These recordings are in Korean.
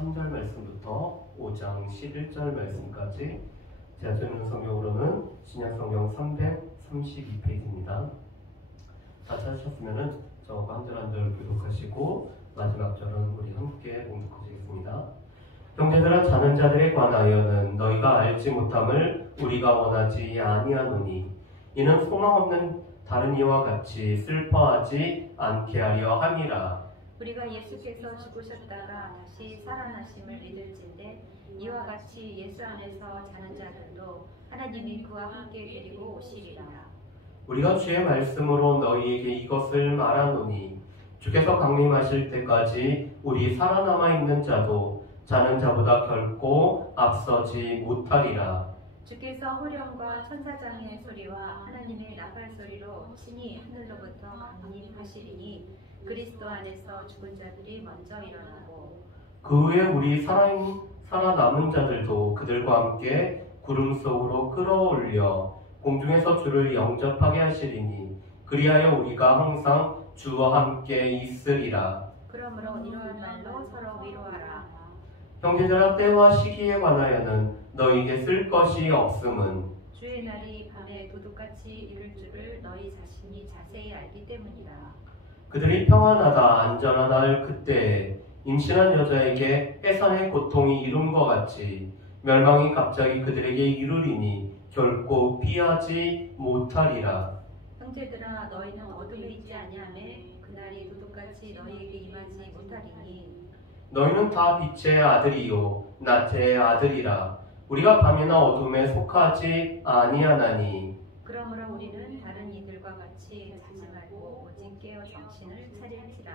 13절 말씀부터 5장 11절 말씀까지 제가 읽는 성경으로는 신약성경 332페이지입니다. 다 찾으셨으면 저거 한 절 한 절 교독하시고 마지막 절은 우리 함께 봉독하시겠습니다. 형제들아, 자는 자들에 관하여는 너희가 알지 못함을 우리가 원하지 아니하노니 이는 소망 없는 다른 이와 같이 슬퍼하지 않게 하려 함이라. 우리가 예수께서 죽으셨다가 다시 살아나심을 믿을진데 이와 같이 예수 안에서 자는 자들도 하나님이 그와 함께 데리고 오시리라. 우리가 주의 말씀으로 너희에게 이것을 말하노니 주께서 강림하실 때까지 우리 살아남아 있는 자도 자는 자보다 결코 앞서지 못하리라. 주께서 호령과 천사장의 소리와 하나님의 나팔 소리로 친히 하늘로부터 강림하시리니 그리스도 안에서 죽은 자들이 먼저 일어나고 그 후에 우리 살아남은 자들도 그들과 함께 구름 속으로 끌어올려 공중에서 주를 영접하게 하시리니 그리하여 우리가 항상 주와 함께 있으리라. 그러므로 이러한 말로 서로 위로하라. 형제들아, 때와 시기에 관하여는 너희에게 쓸 것이 없음은 주의 날이 밤에 도둑같이 이를 줄을 너희 자신이 자세히 알기 때문이라. 그들이 평안하다 안전하다 할 그때에 임신한 여자에게 해산의 고통이 이룬 것 같이 멸망이 갑자기 그들에게 이르리니 결코 피하지 못하리라. 형제들아, 너희는 어둠에 있지 아니하매 그날이 도둑같이 너희에게 임하지 못하리니 너희는 다 빛의 아들이요 낮의 아들이라. 우리가 밤이나 어둠에 속하지 아니하나니 그러므로 우리는 다른 이들과 같이 자지 말고 오직 깨어 정신을 차릴지라.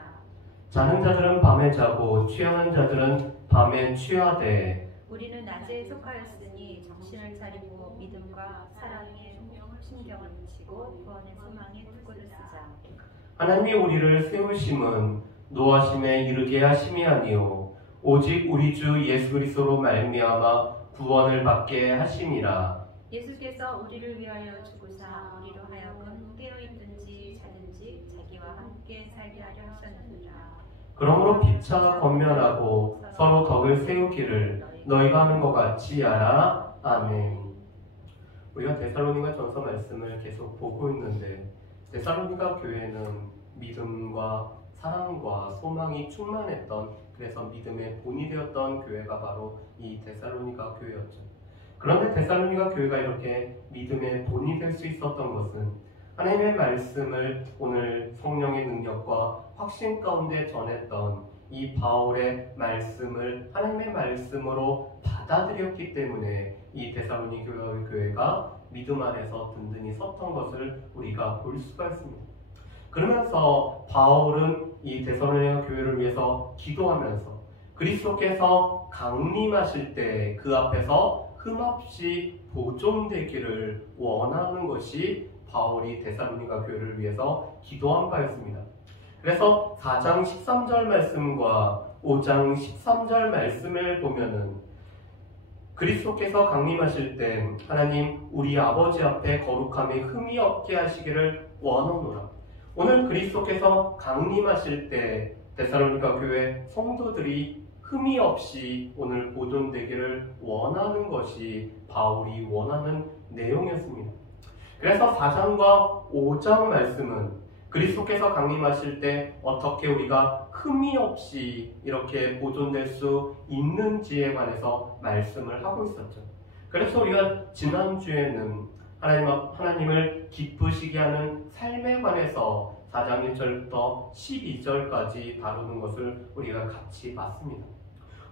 자는 자들은 밤에 자고 취하는 자들은 밤에 취하되 우리는 낮에 속하였으니 정신을 차리고 믿음과 사랑에 신경을 붙이고 구원의 소망에 투구를 쓰자. 하나님이 우리를 세우심은 노하심에 이르게 하심이 아니요 오직 우리 주 예수 그리스도로 말미암아 구원을 받게 하심이라. 예수께서 우리를 위하여 죽으사 우리로 하여금 깨어있든지 자든지 자기와 함께 살게 하려 하셨느니라. 그러므로 피차 권면하고 서로 덕을 세우기를 너희가 하는 것 같이 하라. 아멘. 우리가 데살로니가 전서 말씀을 계속 보고 있는데 데살로니가 교회는 믿음과 사랑과 소망이 충만했던, 그래서 믿음의 본이 되었던 교회가 바로 이 데살로니가 교회였죠. 그런데 데살로니가 교회가 이렇게 믿음의 본이 될 수 있었던 것은 하나님의 말씀을 오늘 성령의 능력과 확신 가운데 전했던 이 바울의 말씀을 하나님의 말씀으로 받아들였기 때문에 이 데살로니가 교회가 믿음 안에서 든든히 섰던 것을 우리가 볼 수가 있습니다. 그러면서 바울은 이 데살로니가 교회를 위해서 기도하면서 그리스도께서 강림하실 때 그 앞에서 흠없이 보존되기를 원하는 것이 바울이 데살로니가 교회를 위해서 기도한 바였습니다. 그래서 4장 13절 말씀과 5장 13절 말씀을 보면은 그리스도께서 강림하실 때 하나님 우리 아버지 앞에 거룩함에 흠이 없게 하시기를 원하노라. 오늘 그리스도께서 강림하실 때 데살로니가 교회 성도들이 흠이 없이 오늘 보존되기를 원하는 것이 바울이 원하는 내용이었습니다. 그래서 4장과 5장 말씀은 그리스도께서 강림하실 때 어떻게 우리가 흠이 없이 이렇게 보존될 수 있는지에 관해서 말씀을 하고 있었죠. 그래서 우리가 지난주에는 하나님을 기쁘시게 하는 삶에 관해서 4장 1절부터 12절까지 다루는 것을 우리가 같이 봤습니다.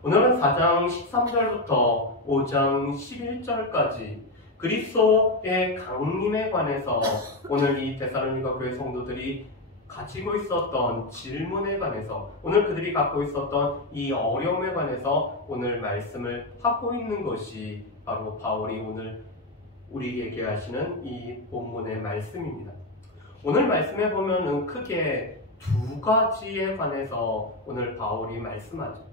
오늘은 4장 13절부터 5장 11절까지 그리스도의 강림에 관해서 오늘 이 데살로니가 교회 성도들이 가지고 있었던 질문에 관해서, 오늘 그들이 갖고 있었던 이 어려움에 관해서 오늘 말씀을 하고 있는 것이 바로 바울이 오늘 우리에게 하시는 이 본문의 말씀입니다. 오늘 말씀에 보면은 크게 두 가지에 관해서 오늘 바울이 말씀하죠.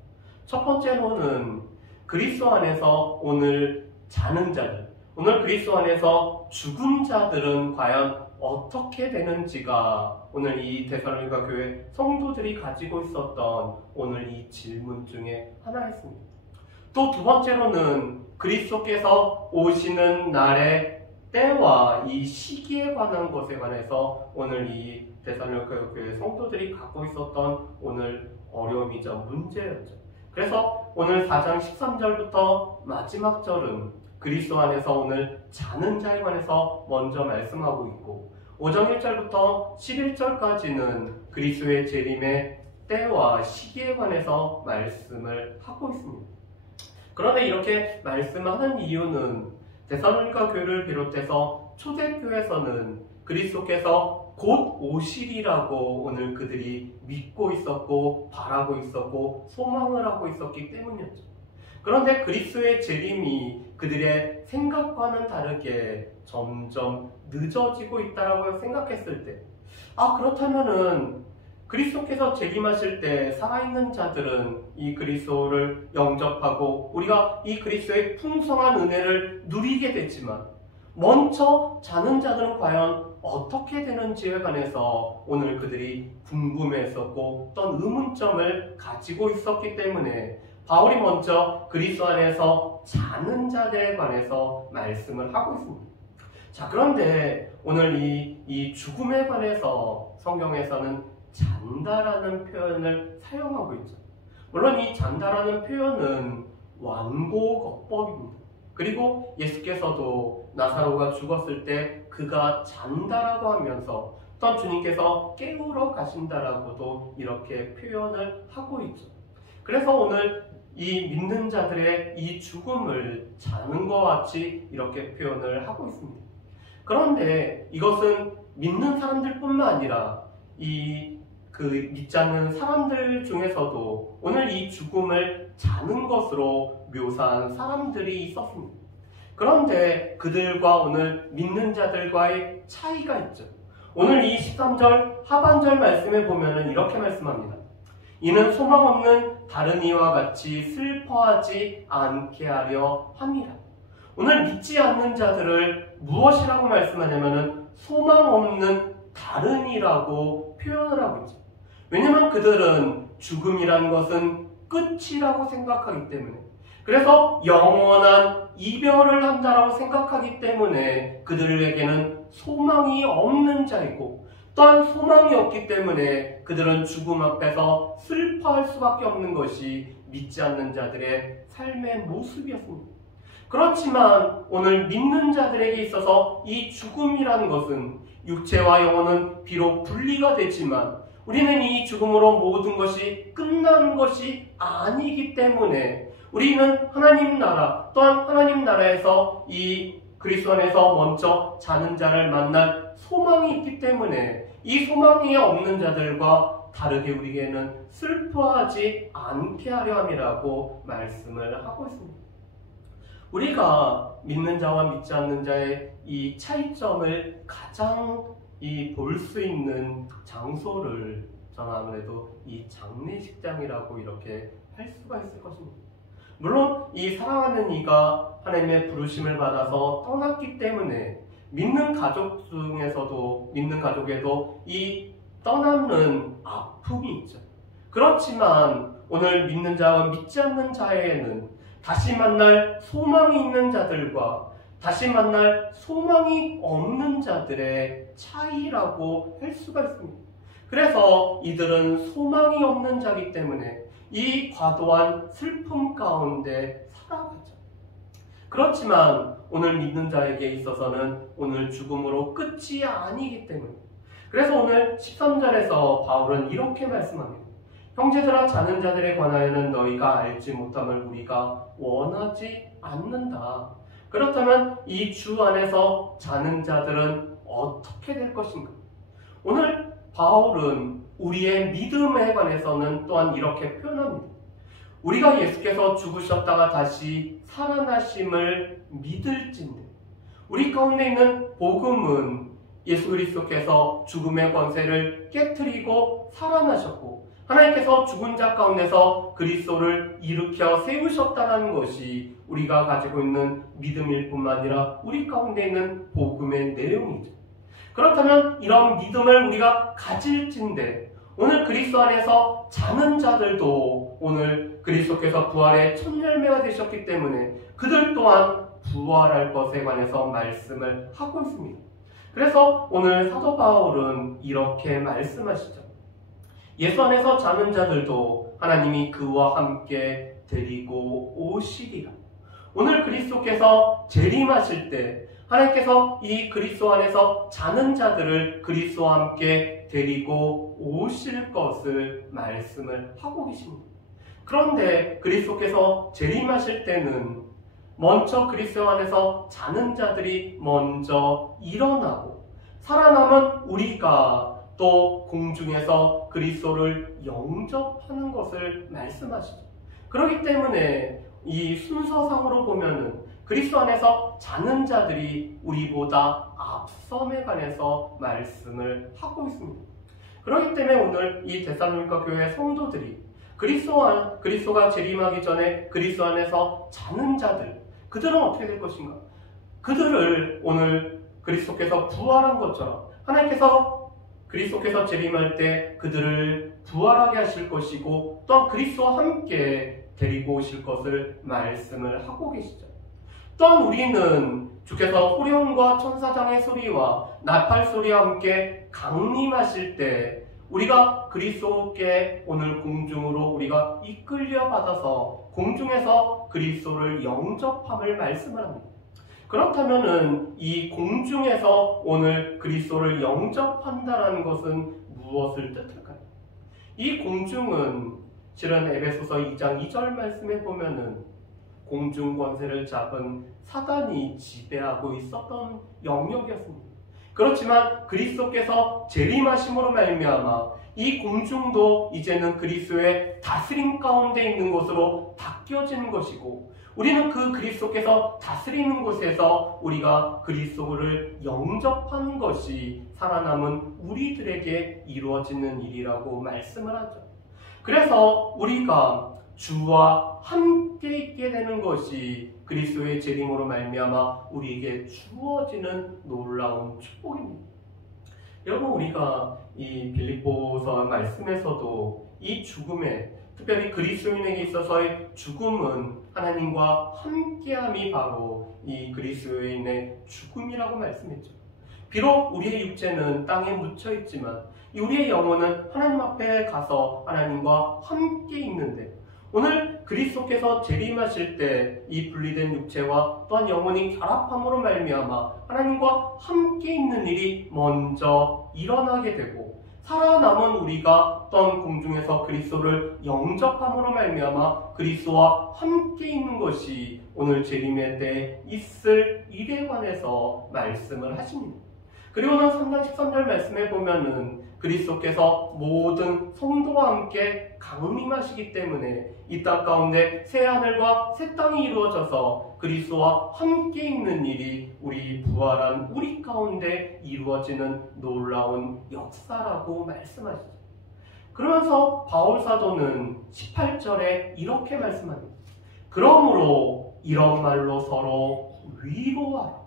첫 번째로는 그리스도 안에서 오늘 자는 자들, 오늘 그리스도 안에서 죽은 자들은 과연 어떻게 되는지가 오늘 이 데살로니가 교회 성도들이 가지고 있었던 오늘 이 질문 중에 하나였습니다. 또 두 번째로는 그리스도께서 오시는 날의 때와 이 시기에 관한 것에 관해서 오늘 이 데살로니가 교회 성도들이 갖고 있었던 오늘 어려움이자 문제였죠. 그래서 오늘 4장 13절부터 마지막 절은 그리스도 안에서 오늘 자는 자에 관해서 먼저 말씀하고 있고 5장 1절부터 11절까지는 그리스도의 재림의 때와 시기에 관해서 말씀을 하고 있습니다. 그런데 이렇게 말씀하는 이유는 데살로니가 교회를 비롯해서 초대교회에서는 그리스도께서 곧 오시리라고 오늘 그들이 믿고 있었고 바라고 있었고 소망을 하고 있었기 때문이었죠. 그런데 그리스도의 재림이 그들의 생각과는 다르게 점점 늦어지고 있다라고 생각했을 때, 그렇다면은 그리스도께서 재림하실 때 살아있는 자들은 이 그리스도를 영접하고 우리가 이 그리스도의 풍성한 은혜를 누리게 되지만 먼저 자는 자들은 과연 어떻게 되는지에 관해서 오늘 그들이 궁금해했었고 어떤 의문점을 가지고 있었기 때문에 바울이 먼저 그리스도 안에서 자는 자들에 관해서 말씀을 하고 있습니다. 자, 그런데 오늘 이 죽음에 관해서 성경에서는 잔다라는 표현을 사용하고 있죠. 물론 이 잔다라는 표현은 완고겁법입니다. 그리고 예수께서도 나사로가 죽었을 때 그가 잔다라고 하면서 또 주님께서 깨우러 가신다라고도 이렇게 표현을 하고 있죠. 그래서 오늘 이 믿는 자들의 이 죽음을 자는 것과 같이 이렇게 표현을 하고 있습니다. 그런데 이것은 믿는 사람들뿐만 아니라 믿지 않는 사람들 중에서도 오늘 이 죽음을 자는 것으로 묘사한 사람들이 있었습니다. 그런데 그들과 오늘 믿는 자들과의 차이가 있죠. 오늘 이 13절 하반절 말씀에 보면은 이렇게 말씀합니다. 이는 소망 없는 다른 이와 같이 슬퍼하지 않게 하려 함이라. 오늘 믿지 않는 자들을 무엇이라고 말씀하냐면은 소망 없는 다른 이라고 표현을 하고 있죠. 왜냐하면 그들은 죽음이라는 것은 끝이라고 생각하기 때문에, 그래서 영원한 이별을 한다라고 생각하기 때문에 그들에게는 소망이 없는 자이고, 또한 소망이 없기 때문에 그들은 죽음 앞에서 슬퍼할 수밖에 없는 것이 믿지 않는 자들의 삶의 모습이었습니다. 그렇지만 오늘 믿는 자들에게 있어서 이 죽음이라는 것은 육체와 영혼은 비록 분리가 되지만 우리는 이 죽음으로 모든 것이 끝나는 것이 아니기 때문에 우리는 하나님 나라, 또한 하나님 나라에서 이 그리스도 안에서 먼저 자는 자를 만날 소망이 있기 때문에 이 소망이 없는 자들과 다르게 우리에게는 슬퍼하지 않게 하려 함이라고 말씀을 하고 있습니다. 우리가 믿는 자와 믿지 않는 자의 이 차이점을 가장 볼 수 있는 장소를 저는 아무래도 이 장례식장이라고 이렇게 할 수가 있을 것입니다. 물론 이 사랑하는 이가 하나님의 부르심을 받아서 떠났기 때문에 믿는 가족 중에서도, 믿는 가족에도 이 떠나는 아픔이 있죠. 그렇지만 오늘 믿는 자와 믿지 않는 자에는 다시 만날 소망이 있는 자들과 다시 만날 소망이 없는 자들의 차이라고 할 수가 있습니다. 그래서 이들은 소망이 없는 자이기 때문에 이 과도한 슬픔 가운데 살아가죠. 그렇지만 오늘 믿는 자에게 있어서는 오늘 죽음으로 끝이 아니기 때문에, 그래서 오늘 13절에서 바울은 이렇게 말씀합니다. 형제들아, 자는 자들에 관하여는 너희가 알지 못함을 우리가 원하지 않는다. 그렇다면 이 주 안에서 자는 자들은 어떻게 될 것인가? 오늘 바울은 우리의 믿음에 관해서는 또한 이렇게 표현합니다. 우리가 예수께서 죽으셨다가 다시 살아나심을 믿을진데, 우리 가운데 있는 복음은 예수 그리스도께서 죽음의 권세를 깨트리고 살아나셨고 하나님께서 죽은 자 가운데서 그리스도를 일으켜 세우셨다는 것이 우리가 가지고 있는 믿음일 뿐만 아니라 우리 가운데 있는 복음의 내용이죠. 그렇다면 이런 믿음을 우리가 가질진데 오늘 그리스도 안에서 자는 자들도 오늘 그리스도께서 부활의 첫 열매가 되셨기 때문에 그들 또한 부활할 것에 관해서 말씀을 하고 있습니다. 그래서 오늘 사도 바울은 이렇게 말씀하시죠. 예수 안에서 자는 자들도 하나님이 그와 함께 데리고 오시리라. 오늘 그리스도께서 재림하실 때 하나님께서 이 그리스도 안에서 자는 자들을 그리스도와 함께 데리고 오실 것을 말씀을 하고 계십니다. 그런데 그리스도께서 재림하실 때는 먼저 그리스도 안에서 자는 자들이 먼저 일어나고 살아남은 우리가 또 공중에서 그리스도를 영접하는 것을 말씀하시죠. 그렇기 때문에 이 순서상으로 보면은 그리스도 안에서 자는 자들이 우리보다 앞섬에 관해서 말씀을 하고 있습니다. 그렇기 때문에 오늘 이 데살로니가 교회 성도들이 그리스도가 재림하기 전에 그리스도 안에서 자는 자들, 그들은 어떻게 될 것인가? 그들을 오늘 그리스도께서 부활한 것처럼 하나님께서 그리스도께서 재림할 때 그들을 부활하게 하실 것이고 또한 그리스도와 함께 데리고 오실 것을 말씀을 하고 계시죠. 또한 우리는 주께서 호령과 천사장의 소리와 나팔 소리와 함께 강림하실 때 우리가 그리스도께 오늘 공중으로 우리가 이끌려 받아서 공중에서 그리스도를 영접함을 말씀을 합니다. 그렇다면은 이 공중에서 오늘 그리스도를 영접한다라는 것은 무엇을 뜻할까요? 이 공중은 실은 에베소서 2장 2절 말씀에 보면은 공중 권세를 잡은 사단이 지배하고 있었던 영역이었습니다. 그렇지만 그리스도께서 재림하심으로 말미암아 이 공중도 이제는 그리스도의 다스림 가운데 있는 곳으로 바뀌어지는 것이고 우리는 그 그리스도께서 다스리는 곳에서 우리가 그리스도를 영접하는 것이 살아남은 우리들에게 이루어지는 일이라고 말씀을 하죠. 그래서 우리가 주와 함께 있게 되는 것이 그리스도의 재림으로 말미암아 우리에게 주어지는 놀라운 축복입니다. 여러분, 우리가 이 빌립보서 말씀에서도 이 죽음에 특별히 그리스도인에게 있어서의 죽음은 하나님과 함께함이 바로 이 그리스도인의 죽음이라고 말씀했죠. 비록 우리의 육체는 땅에 묻혀 있지만 우리의 영혼은 하나님 앞에 가서 하나님과 함께 있는데 오늘 그리스도께서 재림하실 때 이 분리된 육체와 또한 영혼이 결합함으로 말미암아 하나님과 함께 있는 일이 먼저 일어나게 되고 살아남은 우리가 또한 공중에서 그리스도를 영접함으로 말미암아 그리스도와 함께 있는 것이 오늘 재림에 대해 있을 일에 관해서 말씀을 하십니다. 그리고는 3장 13절 말씀에 보면은 그리스도께서 모든 성도와 함께 강림하시기 때문에 이 땅 가운데 새 하늘과 새 땅이 이루어져서 그리스도와 함께 있는 일이 우리 부활한 우리 가운데 이루어지는 놀라운 역사라고 말씀하시죠. 그러면서 바울 사도는 18절에 이렇게 말씀합니다. 그러므로 이런 말로 서로 위로하라.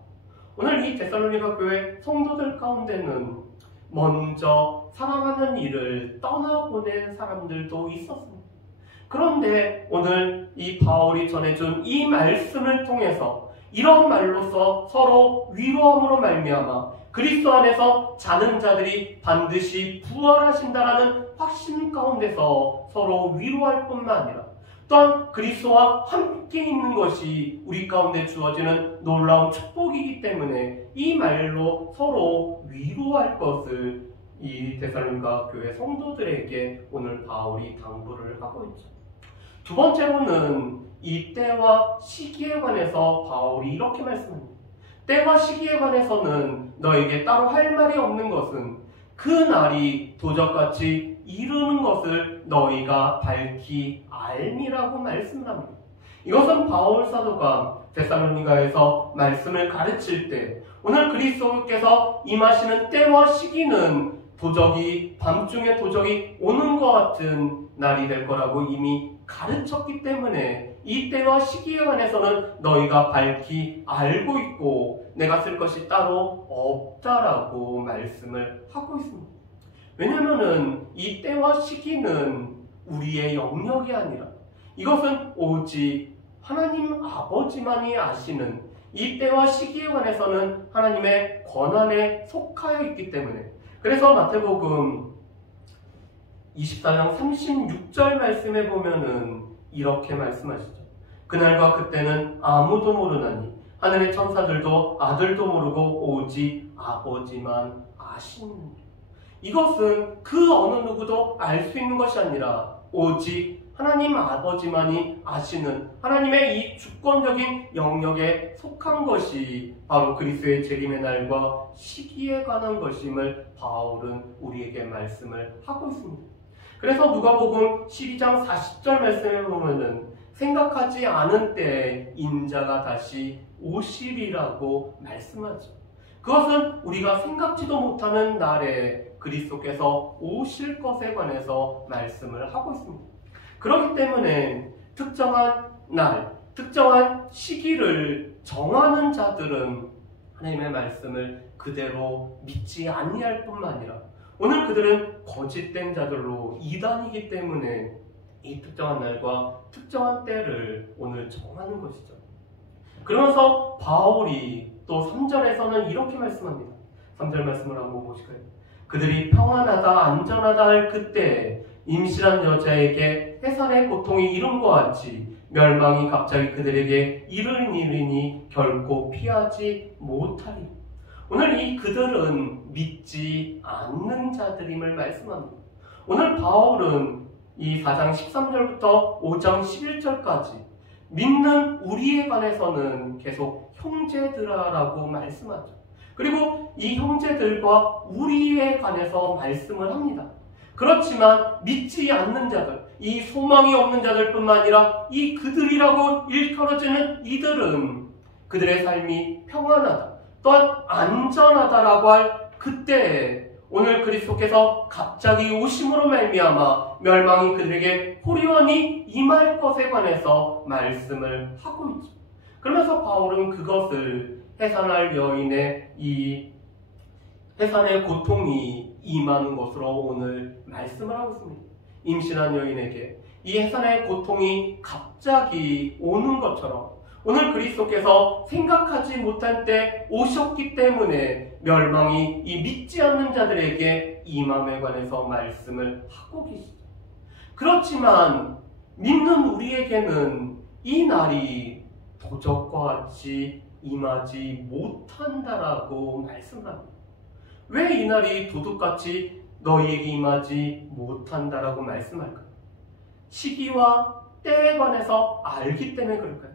오늘 이 데살로니가 교회 성도들 가운데는 먼저 사랑하는 일을 떠나보낸 사람들도 있었습니다. 그런데 오늘 이 바울이 전해준 이 말씀을 통해서 이런 말로서 서로 위로함으로 말미암아 그리스도 안에서 자는 자들이 반드시 부활하신다라는 확신 가운데서 서로 위로할 뿐만 아니라 또한 그리스도와 함께 있는 것이 우리 가운데 주어지는 놀라운 축복이기 때문에 이 말로 서로 위로할 것을 이 데살로니가 교회 성도들에게 오늘 바울이 당부를 하고 있죠. 두 번째로는 이 때와 시기에 관해서 바울이 이렇게 말씀합니다. 때와 시기에 관해서는 너에게 따로 할 말이 없는 것은 그 날이 도적같이 이르는 것을 너희가 밝히 알미라고 말씀을 합니다. 이것은 바울 사도가 데살로니가에서 말씀을 가르칠 때 오늘 그리스도께서 임하시는 때와 시기는 밤중에 도적이 오는 것 같은 날이 될 거라고 이미 가르쳤기 때문에 이 때와 시기에 관해서는 너희가 밝히 알고 있고 내가 쓸 것이 따로 없다라고 말씀을 하고 있습니다. 왜냐하면 이 때와 시기는 우리의 영역이 아니라 이것은 오직 하나님 아버지만이 아시는 이 때와 시기에 관해서는 하나님의 권한에 속하여 있기 때문에 그래서 마태복음 24장 36절 말씀에 보면은 이렇게 말씀하시죠. 그날과 그때는 아무도 모르나니 하늘의 천사들도 아들도 모르고 오직 아버지만 아시는. 이것은 그 어느 누구도 알 수 있는 것이 아니라 오직 하나님 아버지만이 아시는 하나님의 이 주권적인 영역에 속한 것이 바로 그리스도의 재림의 날과 시기에 관한 것임을 바울은 우리에게 말씀을 하고 있습니다. 그래서 누가복음 12장 40절 말씀에 보면은 생각하지 않은 때에 인자가 다시 오시리라고 말씀하죠. 그것은 우리가 생각지도 못하는 날에 그리스도께서 오실 것에 관해서 말씀을 하고 있습니다. 그렇기 때문에 특정한 날, 특정한 시기를 정하는 자들은 하나님의 말씀을 그대로 믿지 아니할 뿐만 아니라 오늘 그들은 거짓된 자들로 이단이기 때문에 이 특정한 날과 특정한 때를 오늘 정하는 것이죠. 그러면서 바울이 또 3절에서는 이렇게 말씀합니다. 3절 말씀을 한번 보실까요? 그들이 평안하다 안전하다 할 그때 임실한 여자에게 해산의 고통이 이름과 같이 멸망이 갑자기 그들에게 이르리니 결코 피하지 못하리. 오늘 이 그들은 믿지 않는 자들임을 말씀합니다. 오늘 바울은 이 4장 13절부터 5장 11절까지 믿는 우리에 관해서는 계속 형제들아라고 말씀하죠. 그리고 이 형제들과 우리에 관해서 말씀을 합니다. 그렇지만 믿지 않는 자들, 이 소망이 없는 자들뿐만 아니라 이 그들이라고 일컬어지는 이들은 그들의 삶이 평안하다, 또한 안전하다라고 할 그때에 오늘 그리스도께서 갑자기 오심으로 말미암아 멸망이 그들에게 호리원이 임할 것에 관해서 말씀을 하고 있죠. 그러면서 바울은 그것을 해산할 여인의 이 해산의 고통이 임하는 것으로 오늘 말씀을 하고 있습니다. 임신한 여인에게 이 해산의 고통이 갑자기 오는 것처럼 오늘 그리스도께서 생각하지 못한 때 오셨기 때문에 멸망이 이 믿지 않는 자들에게 임함에 관해서 말씀을 하고 계시죠. 그렇지만 믿는 우리에게는 이 날이 도적과 같이 임하지 못한다라고 말씀합니다. 왜 이 날이 도둑같이 너희에게 임하지 못한다라고 말씀할까요? 시기와 때에 관해서 알기 때문에 그럴까요?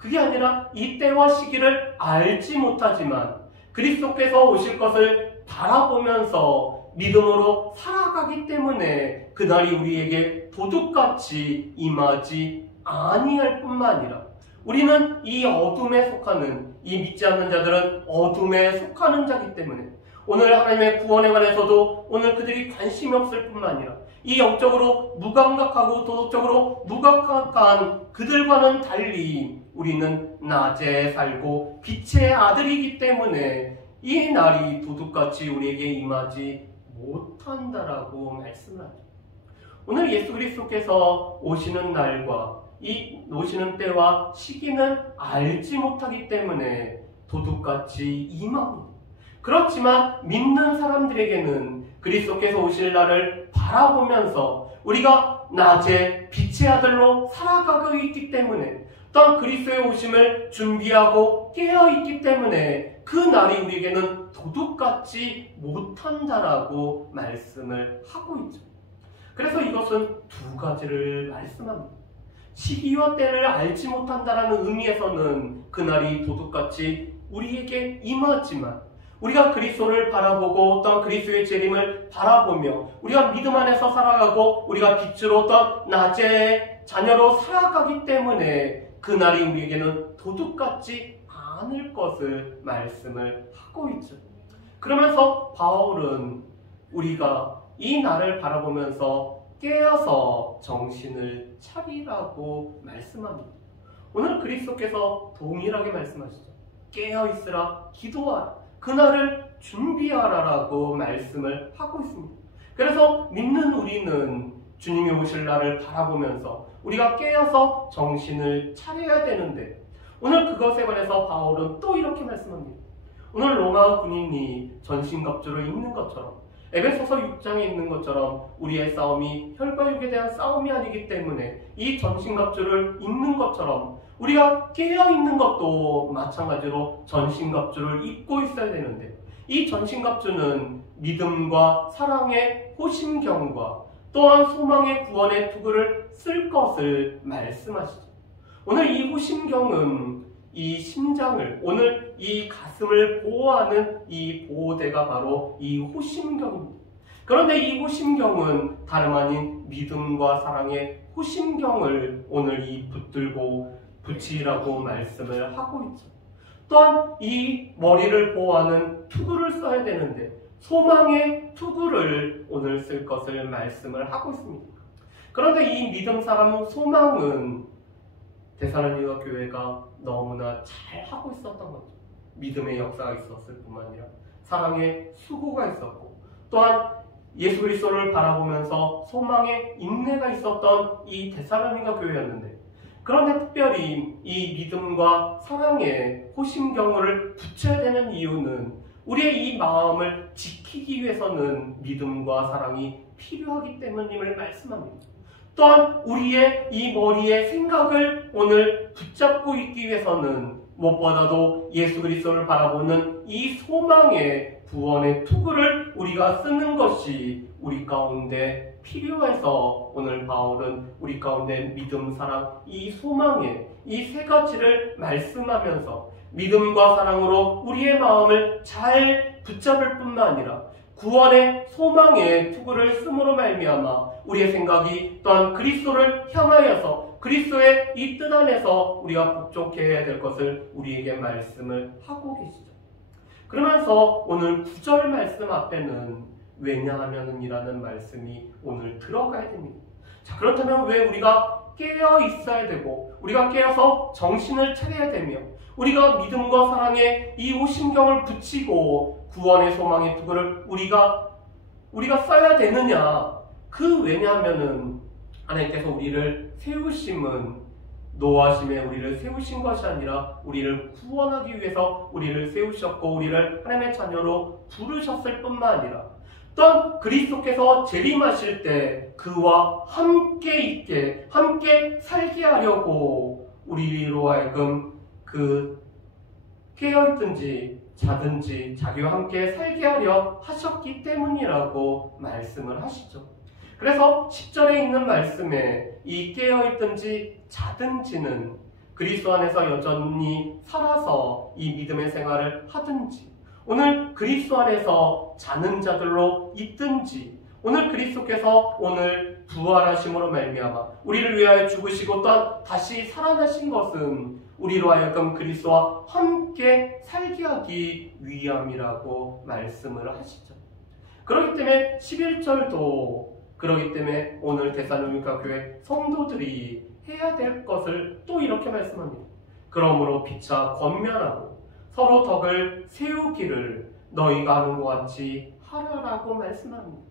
그게 아니라 이 때와 시기를 알지 못하지만 그리스도께서 오실 것을 바라보면서 믿음으로 살아가기 때문에 그날이 우리에게 도둑같이 임하지 아니할 뿐만 아니라 우리는 이 어둠에 속하는 이 믿지 않는 자들은 어둠에 속하는 자이기 때문에 오늘 하나님의 구원에 관해서도 오늘 그들이 관심이 없을 뿐만 아니라 이 영적으로 무감각하고 도덕적으로 무감각한 그들과는 달리 우리는 낮에 살고 빛의 아들이기 때문에 이 날이 도둑같이 우리에게 임하지 못한다라고 말씀을 하죠. 오늘 예수 그리스도께서 오시는 날과 이 오시는 때와 시기는 알지 못하기 때문에 도둑같이 임합니다. 그렇지만 믿는 사람들에게는 그리스도께서 오실 날을 바라보면서 우리가 낮에 빛의 아들로 살아가고 있기 때문에 또한 그리스도의 오심을 준비하고 깨어있기 때문에 그 날이 우리에게는 도둑같지 못한다라고 말씀을 하고 있죠. 그래서 이것은 두 가지를 말씀합니다. 시기와 때를 알지 못한다라는 의미에서는 그날이 도둑같이 우리에게 임하지만 우리가 그리스도를 바라보고 또한 그리스도의 재림을 바라보며 우리가 믿음 안에서 살아가고 우리가 빛으로 또한 낮의 자녀로 살아가기 때문에 그날이 우리에게는 도둑같지 않을 것을 말씀을 하고 있죠. 그러면서 바울은 우리가 이 날을 바라보면서 깨어서 정신을 차리라고 말씀합니다. 오늘 그리스도께서 동일하게 말씀하시죠. 깨어있으라, 기도하라, 그날을 준비하라라고 말씀을 하고 있습니다. 그래서 믿는 우리는 주님이 오실 날을 바라보면서 우리가 깨어서 정신을 차려야 되는데, 오늘 그것에 관해서 바울은 또 이렇게 말씀합니다. 오늘 로마 군인이 전신갑주를 입는 것처럼, 에베소서 6장에 있는 것처럼 우리의 싸움이 혈과 육에 대한 싸움이 아니기 때문에 이 전신갑주를 입는 것처럼 우리가 깨어있는 것도 마찬가지로 전신갑주를 입고 있어야 되는데, 이 전신갑주는 믿음과 사랑의 호심경과 또한 소망의 구원의 투구를 쓸 것을 말씀하시죠. 오늘 이 호심경은 이 심장을, 오늘 이 가슴을 보호하는 이 보호대가 바로 이 호심경입니다. 그런데 이 호심경은 다름 아닌 믿음과 사랑의 호심경을 오늘 이 붙들고 붙이라고 말씀을 하고 있죠. 또한 이 머리를 보호하는 투구를 써야 되는데 소망의 투구를 오늘 쓸 것을 말씀을 하고 있습니다. 그런데 이 믿음 사람 소망은 데살로니가 교회가 너무나 잘 하고 있었던 거죠. 믿음의 역사가 있었을 뿐만 아니라 사랑의 수고가 있었고, 또한 예수 그리스도를 바라보면서 소망의 인내가 있었던 이 데살로니가 교회였는데, 그런데 특별히 이 믿음과 사랑의 호심경을 붙여야 되는 이유는 우리의 이 마음을 지키기 위해서는 믿음과 사랑이 필요하기 때문임을 말씀합니다. 또한 우리의 이 머리의 생각을 오늘 붙잡고 있기 위해서는 무엇보다도 예수 그리스도를 바라보는 이 소망의 구원의 투구를 우리가 쓰는 것이 우리 가운데 필요해서 오늘 바울은 우리 가운데 믿음, 사랑, 이 소망의 이 세 가지를 말씀하면서 믿음과 사랑으로 우리의 마음을 잘 붙잡을 뿐만 아니라 구원의 소망의 투구를 씀으로 말미암아 우리의 생각이 또한 그리스도를 향하여서 그리스도의 이 뜻 안에서 우리가 복종해야 될 것을 우리에게 말씀을 하고 계시죠. 그러면서 오늘 9절 말씀 앞에는 왜냐하면은 이라는 말씀이 오늘 들어가야 됩니다. 자, 그렇다면 왜 우리가 깨어 있어야 되고 우리가 깨어서 정신을 차려야 되며 우리가 믿음과 사랑의 이 호심경을 붙이고 구원의 소망의 투구를 우리가 써야 되느냐? 그 왜냐하면은 하나님께서 우리를 세우심은 노하심에 우리를 세우신 것이 아니라 우리를 구원하기 위해서 우리를 세우셨고 우리를 하나님의 자녀로 부르셨을 뿐만 아니라 또한 그리스도께서 재림하실 때 그와 함께 있게 함께 살게 하려고 우리로 하여금 그 깨어있든지 자든지 자기와 함께 살게 하려 하셨기 때문이라고 말씀을 하시죠. 그래서 10절에 있는 말씀에 이 깨어있든지 자든지는 그리스도 안에서 여전히 살아서 이 믿음의 생활을 하든지 오늘 그리스도 안에서 자는 자들로 있든지 오늘 그리스도께서 오늘 부활하심으로 말미암아 우리를 위하여 죽으시고 또한 다시 살아나신 것은 우리로 하여금 그리스도와 함께 살게 하기 위함이라고 말씀을 하시죠. 그렇기 때문에 11절도 그렇기 때문에 오늘 데살로니가 교회 성도들이 해야 될 것을 또 이렇게 말씀합니다. 그러므로 피차 권면하고 서로 덕을 세우기를 너희가 하는 것 같이 하라라고 말씀합니다.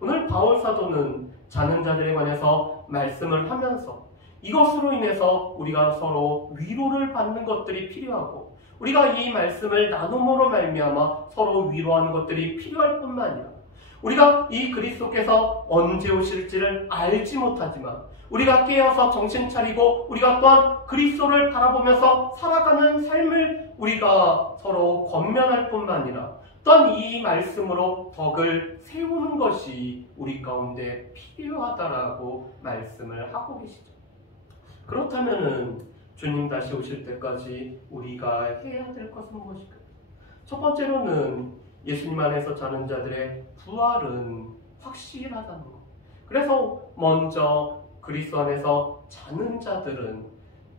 오늘 바울 사도는 자는 자들에 관해서 말씀을 하면서 이것으로 인해서 우리가 서로 위로를 받는 것들이 필요하고 우리가 이 말씀을 나눔으로 말미암아 서로 위로하는 것들이 필요할 뿐만 아니라 우리가 이 그리스도께서 언제 오실지를 알지 못하지만 우리가 깨어서 정신 차리고 우리가 또한 그리스도를 바라보면서 살아가는 삶을 우리가 서로 권면할 뿐만 아니라 또한 이 말씀으로 덕을 세우는 것이 우리 가운데 필요하다라고 말씀을 하고 계시죠. 그렇다면은 주님 다시 오실 때까지 우리가 해야 될 것은 무엇일까요? 첫 번째로는 예수님 안에서 자는 자들의 부활은 확실하다는 것. 그래서 먼저 그리스도 안에서 자는 자들은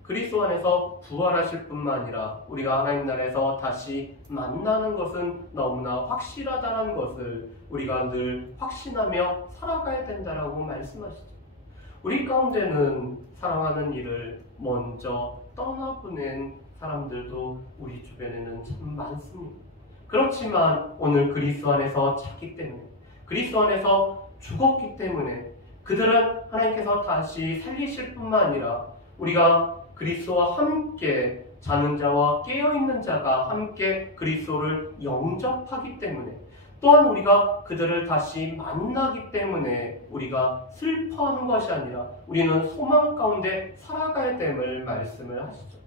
그리스도 안에서 부활하실 뿐만 아니라 우리가 하나님 나라에서 다시 만나는 것은 너무나 확실하다는 것을 우리가 늘 확신하며 살아가야 된다라고 말씀하시죠. 우리 가운데는 사랑하는 이를 먼저 떠나보낸 사람들도 우리 주변에는 참 많습니다. 그렇지만 오늘 그리스도 안에서 잤기 때문에, 그리스도 안에서 죽었기 때문에 그들은 하나님께서 다시 살리실 뿐만 아니라 우리가 그리스도와 함께 자는 자와 깨어있는 자가 함께 그리스도를 영접하기 때문에, 또한 우리가 그들을 다시 만나기 때문에 우리가 슬퍼하는 것이 아니라 우리는 소망 가운데 살아가야 됨을 말씀을 하시죠.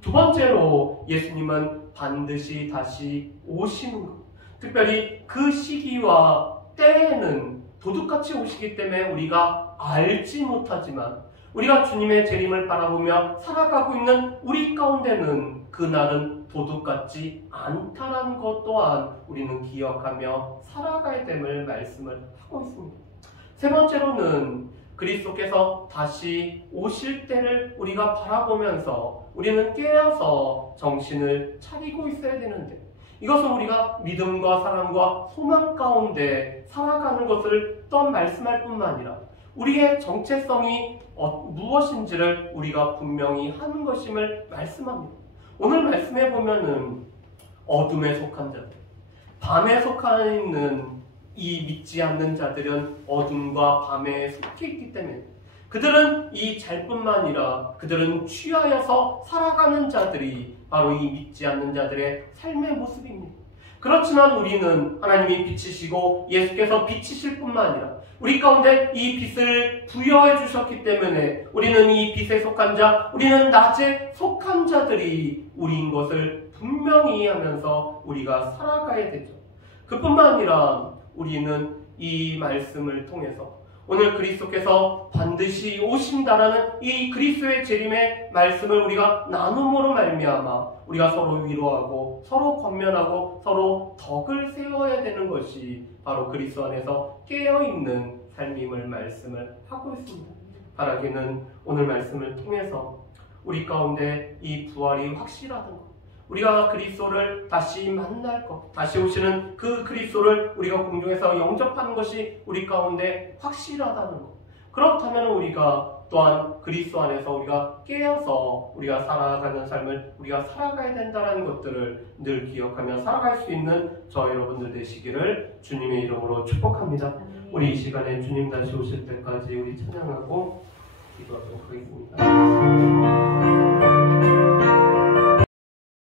두 번째로 예수님은 반드시 다시 오시는 것, 특별히 그 시기와 때에는 도둑같이 오시기 때문에 우리가 알지 못하지만 우리가 주님의 재림을 바라보며 살아가고 있는 우리 가운데는 그날은 도둑같지 않다는 것 또한 우리는 기억하며 살아가야 됨을 말씀을 하고 있습니다. 세 번째로는 그리스도께서 다시 오실 때를 우리가 바라보면서 우리는 깨어서 정신을 차리고 있어야 되는데, 이것은 우리가 믿음과 사랑과 소망 가운데 살아가는 것을 또한 말씀할 뿐만 아니라 우리의 정체성이 무엇인지를 우리가 분명히 하는 것임을 말씀합니다. 오늘 말씀해 보면은 어둠에 속한 자들, 밤에 속해 있는 이 믿지 않는 자들은 어둠과 밤에 속해 있기 때문에 그들은 이 잘뿐만 아니라 그들은 취하여서 살아가는 자들이 바로 이 믿지 않는 자들의 삶의 모습입니다. 그렇지만 우리는 하나님이 빛이시고 예수께서 빛이실 뿐만 아니라 우리 가운데 이 빛을 부여해 주셨기 때문에 우리는 이 빛에 속한 자, 우리는 낮에 속한 자들이 우리인 것을 분명히 하면서 우리가 살아가야 되죠. 그뿐만 아니라 우리는 이 말씀을 통해서 오늘 그리스도께서 반드시 오신다라는 이 그리스도의 재림의 말씀을 우리가 나눔으로 말미암아 우리가 서로 위로하고 서로 권면하고 서로 덕을 세워야 되는 것이 바로 그리스도 안에서 깨어있는 삶임을 말씀을 하고 있습니다. 바라기는 오늘 말씀을 통해서 우리 가운데 이 부활이 확실하던 것, 우리가 그리스도를 다시 만날 것, 다시 오시는 그 그리스도를 우리가 공중에서 영접하는 것이 우리 가운데 확실하다는 것, 그렇다면 우리가 또한 그리스도 안에서 우리가 깨어서 우리가 살아가는 삶을 우리가 살아가야 된다는 것들을 늘 기억하며 살아갈 수 있는 저 여러분들 되시기를 주님의 이름으로 축복합니다. 우리 이 시간에 주님 다시 오실 때까지 우리 찬양하고 기도하도록 하겠습니다.